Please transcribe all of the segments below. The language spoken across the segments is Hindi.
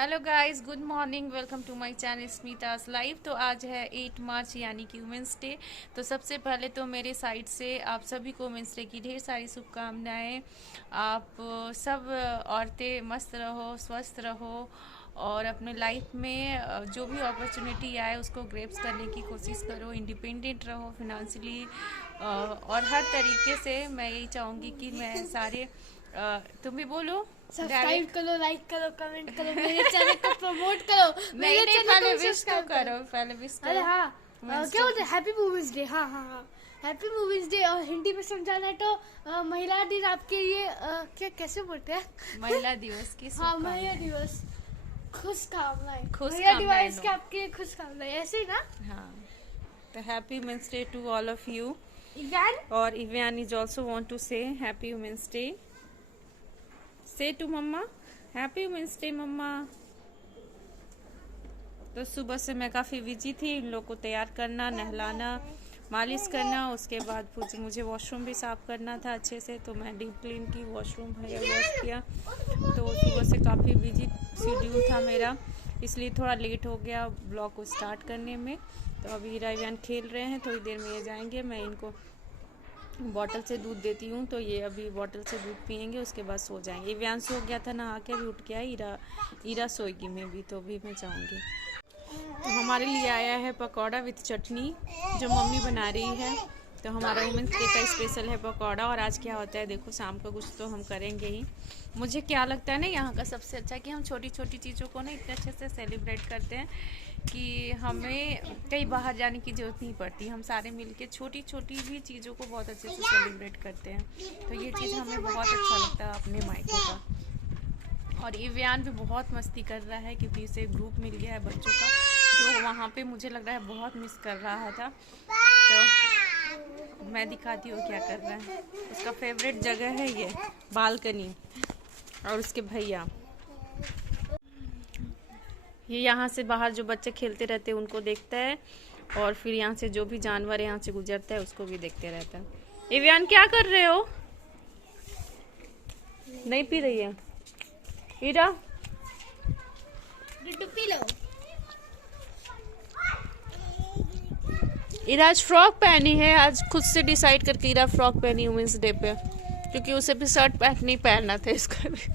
Hello guys, good morning. Welcome to my channel Smita's live. तो आज है 8 मार्च यानी कि वुमेंस डे। तो सबसे पहले तो मेरे साइड से आप सभी को वुमेंस डे की ढेर सारी शुभकामनाएं। आप सब औरतें मस्त रहो, स्वस्थ रहो और अपने लाइफ में जो भी अपॉर्चुनिटी आए उसको ग्रैब्स करने की कोशिश करो। इंडिपेंडेंट रहो फिनेंशियली और हर तरीके से। मैं यही चाहूँगी कि मैं सारे तुम भी बोलो। सब्सक्राइब करो, लाइक करो, कमेंट करो, मेरे चैनल को प्रमोट करो। नहीं नहीं, पहले विश तो करो, पहले विश करो। अरे हाँ, क्या बोलते हैं? Happy women's day. हाँ हाँ हाँ, हैप्पी वुमेन्स डे। और हिंदी में समझाना है तो महिला दिन आपके लिए क्या कैसे बोलते हैं? महिला दिवस की हाँ, महिला दिवस खुश कामनाएं। खुश महिला कामनाएं दिवस के आपके खुश कामनाएं, ऐसे ही ना? हाँ, तो happy women's day to all of you. Ivaan और Ivaan is also want to say happy women's day. Say to mumma happy women's day mumma. तो सुबह से मैं काफ़ी बिजी थी, इन लोग को तैयार करना, नहलाना, मालिश करना, उसके बाद मुझे वॉशरूम भी साफ़ करना था अच्छे से। तो मैं डीप क्लीन की, वॉशरूम भैया वॉश किया। तो सुबह से काफ़ी बिजी शेड्यूल था मेरा, इसलिए थोड़ा लेट हो गया ब्लॉग को स्टार्ट करने में। तो अभी इवान खेल रहे हैं, थोड़ी देर में ये जाएंगे। मैं इनको बॉटल से दूध देती हूँ, तो ये अभी बॉटल से दूध पियेंगे, उसके बाद सो जाएंगे। इवान सो गया था, नहा के भी उठ गया। ईरा सोएगी में भी, तो भी मैं चाहूँगी। तो हमारे लिए आया है पकौड़ा विथ चटनी जो मम्मी बना रही है। तो हमारा वुमेंस डे का स्पेशल है पकौड़ा। और आज क्या होता है देखो, शाम को कुछ तो हम करेंगे ही। मुझे क्या लगता है ना, यहाँ का सबसे अच्छा कि हम छोटी छोटी चीज़ों को ना इतने अच्छे से सेलिब्रेट करते हैं कि हमें कहीं बाहर जाने की ज़रूरत नहीं पड़ती। हम सारे मिलके छोटी छोटी भी चीज़ों को बहुत अच्छे से सेलिब्रेट करते हैं। तो ये चीज़ हमें बहुत अच्छा लगता है अपने मायके का। और इवान भी बहुत मस्ती कर रहा है क्योंकि उसे ग्रुप मिल गया है बच्चों का, जो वहाँ पे मुझे लग रहा है बहुत मिस कर रहा था। तो मैं दिखाती हूँ क्या कर रहा है। उसका फेवरेट जगह है ये बालकनी। और उसके भैया ये यहाँ से बाहर जो बच्चे खेलते रहते हैं उनको देखता है, और फिर यहाँ से जो भी जानवर यहाँ से गुजरता है उसको भी देखते रहता है। इवान क्या कर रहे हो? नहीं पी रही है ईरा? P low. ईरा आज फ्रॉक पहनी है, आज खुद से डिसाइड करके ईरा फ्रॉक पहनी वुमेंस डे पे, क्योंकि उसे भी शर्ट पैंट नहीं पहनना था, इसका भी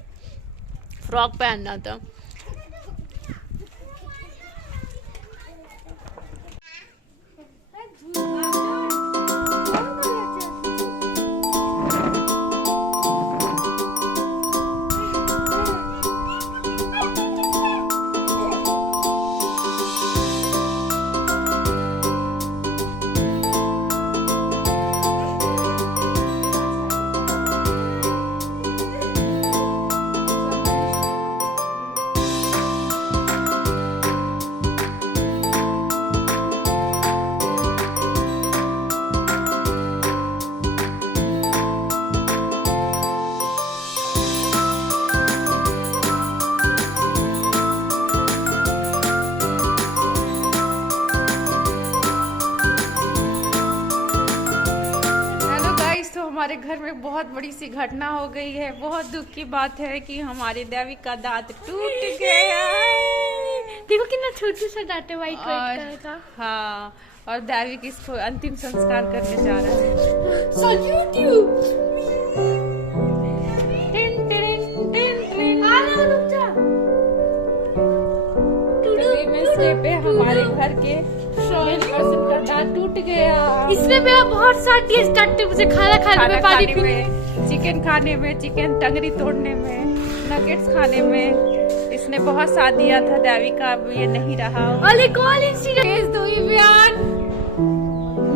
फ्रॉक पहनना था। हमारे घर में बहुत बड़ी सी घटना हो गई है। बहुत दुख की बात है कि हमारे देवी का दांत टूट गया है। देखो कितना छोटू सा दांत है, वाइट कलर का। हाँ, और देवी की इसको अंतिम संस्कार करने जा रहा है। Solute you. Tin tin tin tin. रुक जा। वुमेन्स डे पे हमारे घर के मेल पर्सन का दांत टूट गया। इसमें मेरा बहुत सा टेस्ट आते हैं, मुझे खाना खाने में, पानी पीने में, चिकन खाने में, चिकन टंगरी तोड़ने में, नगेट्स खाने में। इसने बहुत साथ दिया था देवी का, अब ये नहीं रहा। अरे कॉल इंसिडेंट तो इवान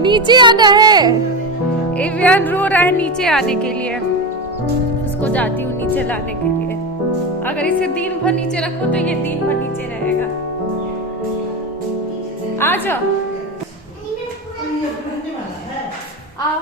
नीचे आना है। इवान रो रहा है नीचे आने के लिए, उसको जाती हूँ नीचे लाने के लिए। अगर इसे दिन भर नीचे रखो तो ये दिन भर नीचे रहेगा। आ जाओ, आओ।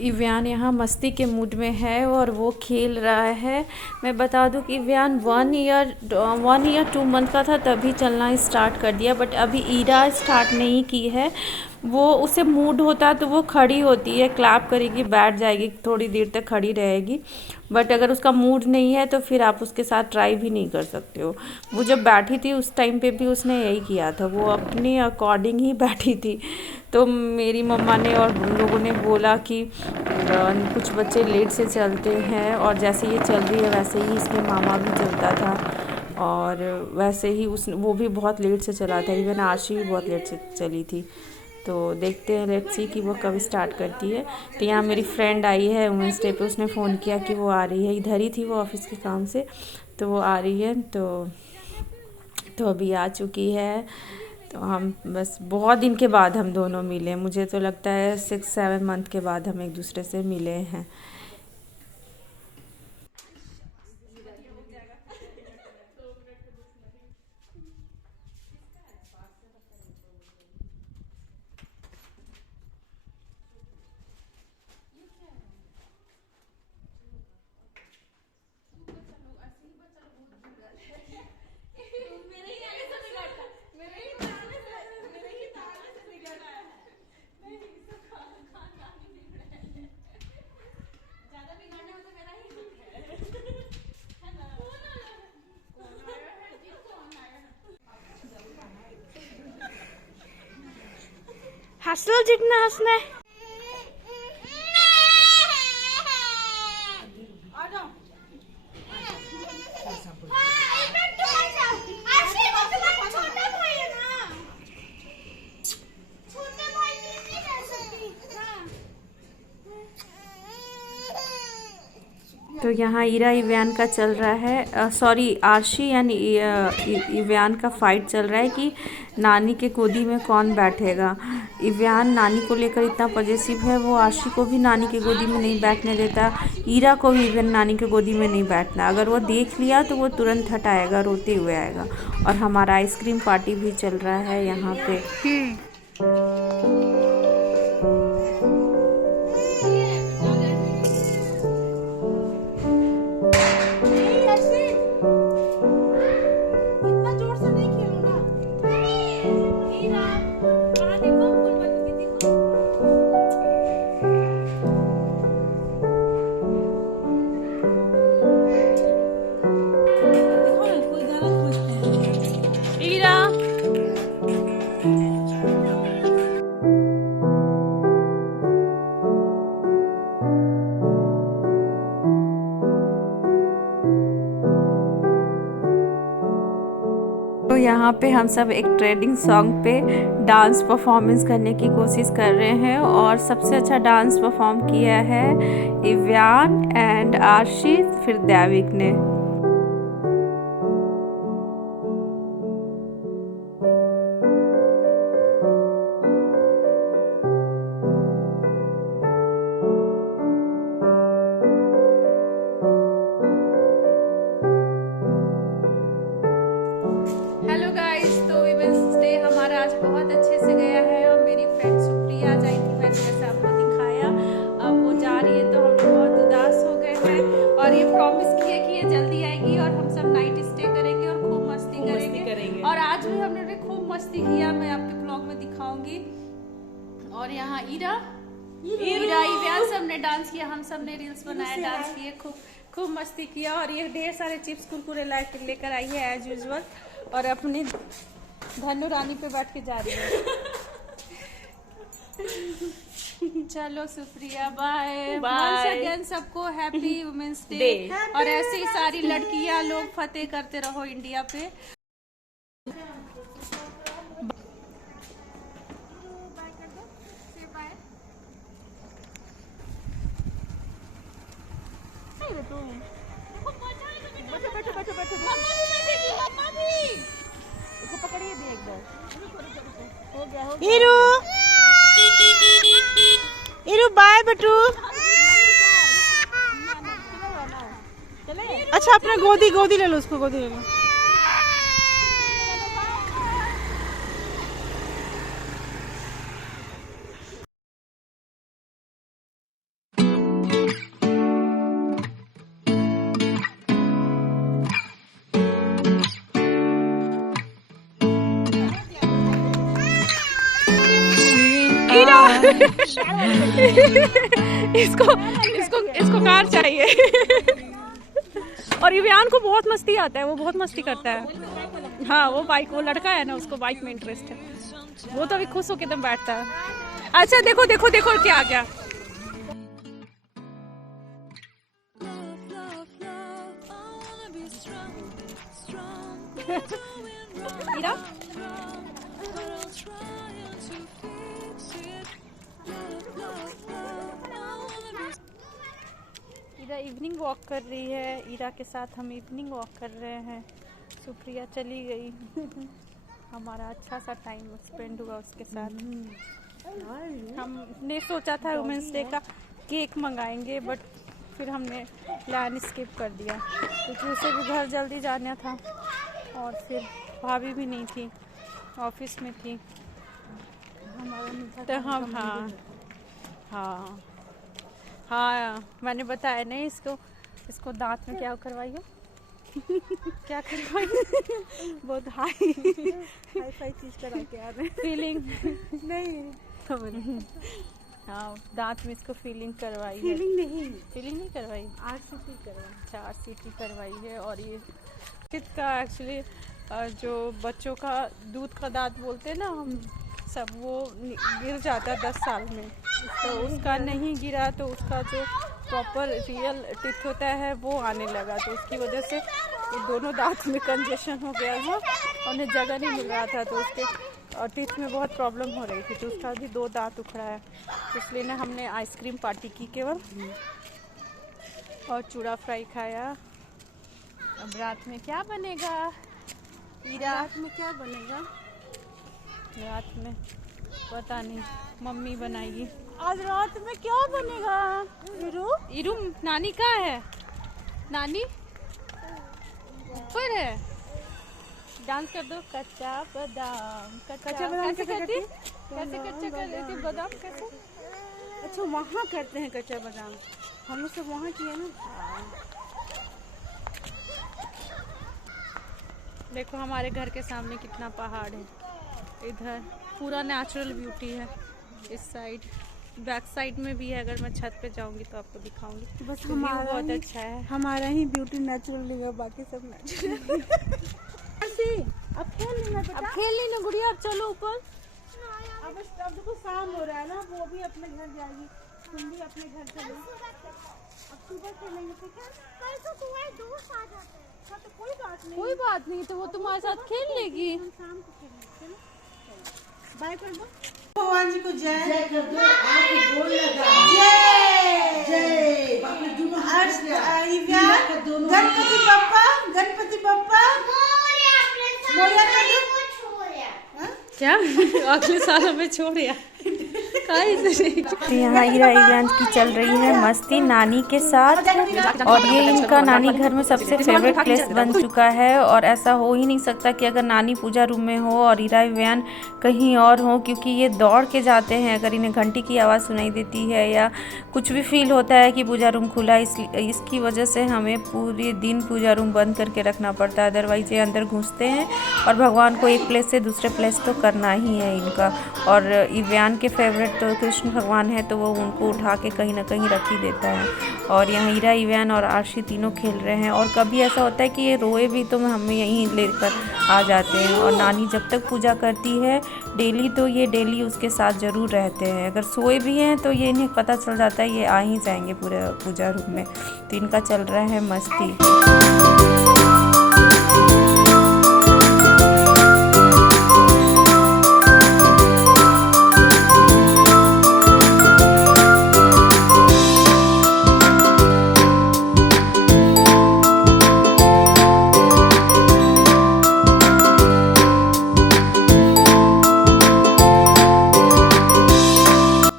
इव्यान यहाँ मस्ती के मूड में है और वो खेल रहा है। मैं बता दूं कि इव्यान 1 ईयर 2 मंथ का था तभी चलना स्टार्ट कर दिया, बट अभी ईरा स्टार्ट नहीं की है। वो उसे मूड होता है तो वो खड़ी होती है, क्लैप करेगी, बैठ जाएगी, थोड़ी देर तक खड़ी रहेगी। बट अगर उसका मूड नहीं है तो फिर आप उसके साथ ट्राई भी नहीं कर सकते हो। वो जब बैठी थी उस टाइम पे भी उसने यही किया था, वो अपने अकॉर्डिंग ही बैठी थी। तो मेरी मम्मा ने और उन लोगों ने बोला कि कुछ बच्चे लेट से चलते हैं, और जैसे ये चल रही है वैसे ही इसके मामा भी चलता था, और वैसे ही वो भी बहुत लेट से चला था। इवन आशी भी बहुत लेट से चली थी। तो देखते हैं, लेट्स सी कि वो कब स्टार्ट करती है। तो यहाँ मेरी फ्रेंड आई है वुमेंस डे पे, उसने फ़ोन किया कि वो आ रही है, इधर ही थी वो ऑफिस के काम से, तो वो आ रही है। तो अभी आ चुकी है। तो हम बस बहुत दिन के बाद हम दोनों मिले, मुझे तो लगता है 6-7 मंथ के बाद हम एक दूसरे से मिले हैं। हंस लो जितना हंसना है। तो यहाँ ईरा इव्यान का चल रहा है, सॉरी आशी यानी इव्यान का फाइट चल रहा है कि नानी के गोदी में कौन बैठेगा। इव्यान नानी को लेकर इतना पॉजिटिव है, वो आशी को भी नानी के गोदी में नहीं बैठने देता, ईरा को भी इवन नानी के गोदी में नहीं बैठना। अगर वो देख लिया तो वो तुरंत हटाएगा, रोते हुए आएगा। और हमारा आइसक्रीम पार्टी भी चल रहा है यहाँ पे। तो यहाँ पे हम सब एक ट्रेंडिंग सॉन्ग पे डांस परफॉर्मेंस करने की कोशिश कर रहे हैं, और सबसे अच्छा डांस परफॉर्म किया है इव्यान एंड आशी, फिर दैविक ने। हेलो गाइस, तो वीमेंस डे हमारा आज बहुत अच्छे से गया है, और मेरी फ्रेंड सुप्रिया आई थी, मैंने जैसे आपको दिखाया। अब वो जा रही है तो हम लोग बहुत उदास हो गए हैं, और ये प्रॉमिस किए कि ये जल्दी आएगी और हम सब नाइट स्टे करेंगे और खूब मस्ती करेंगे। और आज भी हमने खूब मस्ती किया, मैं आपके ब्लॉग में दिखाऊंगी। और यहाँ ईरा इव्यान सब ने डांस किया, हम सब ने रील्स बनाया, डांस किए, खूब मस्ती किया। और ये ढेर सारे चिप्स कुरकुरे लेकर आई है एज यूजुअल, और अपनी धनु रानी पे बैठ के जा रही है। चलो सुप्रिया, बाय वंस अगेन, सबको हैप्पी वुमेन्स डे। और ऐसे ही सारी लड़कियां लोग फतेह करते रहो इंडिया पे। इरू बाय बटू। अच्छा अपना गोदी ले लो, उसको गोदी ले लो। इसको कार चाहिए। और इवान को बहुत मस्ती आता है, वो बहुत मस्ती करता है। हाँ वो लड़का है ना, उसको बाइक में इंटरेस्ट है, वो तो अभी खुश होकर एकदम बैठता है। अच्छा देखो देखो देखो क्या आ गया। ईरा ईरा इवनिंग वॉक कर रही है। ईरा के साथ हम इवनिंग वॉक कर रहे हैं। सुप्रिया चली गई। हमारा अच्छा सा टाइम स्पेंड हुआ उसके साथ। हमने सोचा था वुमेंस डे का केक मंगाएंगे, बट फिर हमने प्लान स्किप कर दिया क्योंकि उसे भी घर जल्दी जाना था और फिर भाभी भी नहीं थी, ऑफिस में थी। तो हम हाँ मैंने बताया नहीं इसको दांत में क्या करवाई हो। क्या करवाई? बहुत हाई फाई चीज करा के आ रहे हैं। फीलिंग नहीं। हाँ दांत में इसको फीलिंग करवाई है। फीलिंग नहीं करवाई, RCT करवाई। अच्छा RCT करवाई है। और ये का एक्चुअली जो बच्चों का दूध का दांत बोलते हैं ना हम सब, वो गिर जाता है 10 साल में, तो उसका नहीं गिरा, तो उसका जो प्रॉपर रियल टिथ होता है वो आने लगा, तो उसकी वजह से ये दोनों दांत में कंजेशन हो गया था और उन्हें जगह नहीं मिल रहा था, तो उसके टिथ में बहुत प्रॉब्लम हो रही थी, तो उसका भी 2 दांत उखड़ा है। इसलिए ना हमने आइसक्रीम पार्टी की केवल और चूड़ा फ्राई खाया। अब रात में क्या बनेगा? रात में क्या बनेगा? रात में पता नहीं, मम्मी बनाएगी। आज रात में क्या बनेगा? इरू नानी कहाँ है? नानी ऊपर है। डांस कर दो। कच्चा बादाम कच्चा बादाम कैसे करती? कैसे कच्चा कर देती बादाम कैसे? अच्छा वहाँ करते हैं कच्चा बादाम, हम लोग सब वहाँ किए ना। देखो हमारे घर के सामने कितना पहाड़ है। इधर पूरा नेचुरल ब्यूटी है। इस साइड बैक साइड में भी है। अगर मैं छत पे जाऊंगी तो आपको दिखाऊंगी। बस तो हमारा बहुत अच्छा है। हमारा ही ब्यूटी नेचुरल है, बाकी सब नेचुरल। अब खेल लेना गुड़िया, अब चलो ऊपर। अब देखो शाम हो रहा है ना, वो भी अपने घर जाएगी, तुम भी अपने घर चलो। अब सुबह खेलेंगे तो क्या? कल तो तुम्हारे दोस्त आ जाते हैं। हाँ तो कोई बात नहीं, तो वो तुम्हारे साथ खेल लेगी। हम शाम को खेलेंगे। चलो बाय कर दो। भगवान जी को जय कर दो। आप बोल लगा जय जय। गणपति बप्पा मोरिया कर दो। क्या अगले साल हमें छोड़िया। यहाँ ईरा इवान की चल रही है मस्ती नानी के साथ, और ये इनका नानी घर में सबसे फेवरेट प्लेस बन चुका है। और ऐसा हो ही नहीं सकता कि अगर नानी पूजा रूम में हो और ईरा इवान कहीं और हो, क्योंकि ये दौड़ के जाते हैं अगर इन्हें घंटी की आवाज़ सुनाई देती है या कुछ भी फील होता है कि पूजा रूम खुला है। इसकी वजह से हमें पूरे दिन पूजा रूम बंद करके रखना पड़ता है, अदरवाइज ये अंदर घुसते हैं। और भगवान को एक प्लेस से दूसरे प्लेस तो करना ही है इनका। और इवान के फेवरेट तो कृष्ण भगवान है, तो वो उनको उठा के कहीं ना कहीं रख ही देता है। और यहाँ ईरा इवान और आरशी तीनों खेल रहे हैं। और कभी ऐसा होता है कि ये रोए भी तो हमें यहीं लेकर आ जाते हैं। और नानी जब तक पूजा करती है डेली, तो ये डेली उसके साथ ज़रूर रहते हैं। अगर सोए भी हैं तो ये इन्हें पता चल जाता है ये आ ही जाएंगे पूरे पूजा रूम में। तो इनका चल रहा है मस्ती।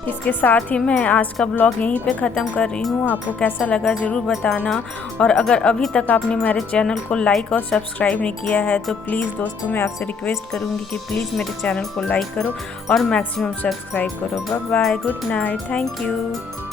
इसके साथ ही मैं आज का ब्लॉग यहीं पे ख़त्म कर रही हूँ। आपको कैसा लगा ज़रूर बताना। और अगर अभी तक आपने मेरे चैनल को लाइक और सब्सक्राइब नहीं किया है तो प्लीज़ दोस्तों मैं आपसे रिक्वेस्ट करूँगी कि प्लीज़ मेरे चैनल को लाइक करो और मैक्सिमम सब्सक्राइब करो। Bye bye, good night, thank you.